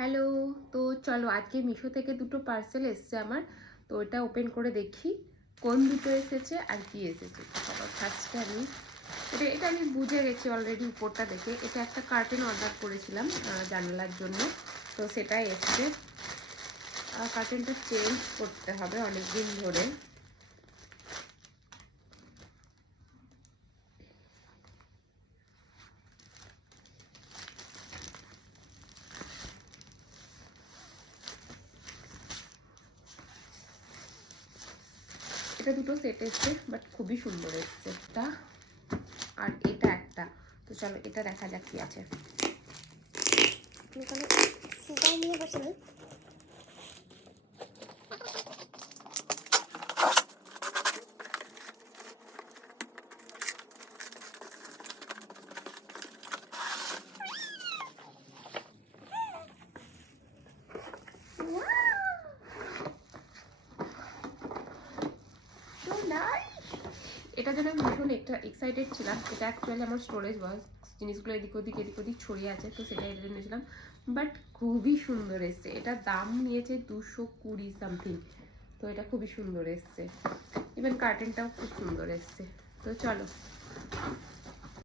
Hello, তো চলো আজকে মিশো থেকে দুটো পার্সেল এসছে আমার। তো এটা ওপেন করে দেখি কোন দুটো এসেছে আর কি এসেছে। সবার ফার্স্টে আমি এটা আমি বুঝে গেছি অলরেডি উপরটা দেখে। এটা একটা কার্টেন অর্ডার করেছিলাম জানালার জন্য, তো সেটাই এসছে। কার্টেনটা চেঞ্জ করতে হবে অনেক দিন ধরে। এটা দুটো সেট এসছে, বাট খুবই সুন্দর এসছে এটা আর এটা একটা। তো চলো এটা দেখা যাক কি আছে। নিয়ে বসে নেই। এটা জন্য আমি ভীষণ এক্সাইটেড ছিলাম। এটা অ্যাকচুয়ালি আমার স্টোরেজ বক্স, জিনিসগুলো এদিক ওদিক ছড়িয়ে আছে, তো সেটা এটা নিয়েছিলাম। বাট খুবই সুন্দর এসছে। এটা দাম নিয়েছে 220 সামথিং। তো এটা খুবই সুন্দর এসছে। ইভেন কার্টেনটাও খুব সুন্দর এসছে। তো চলো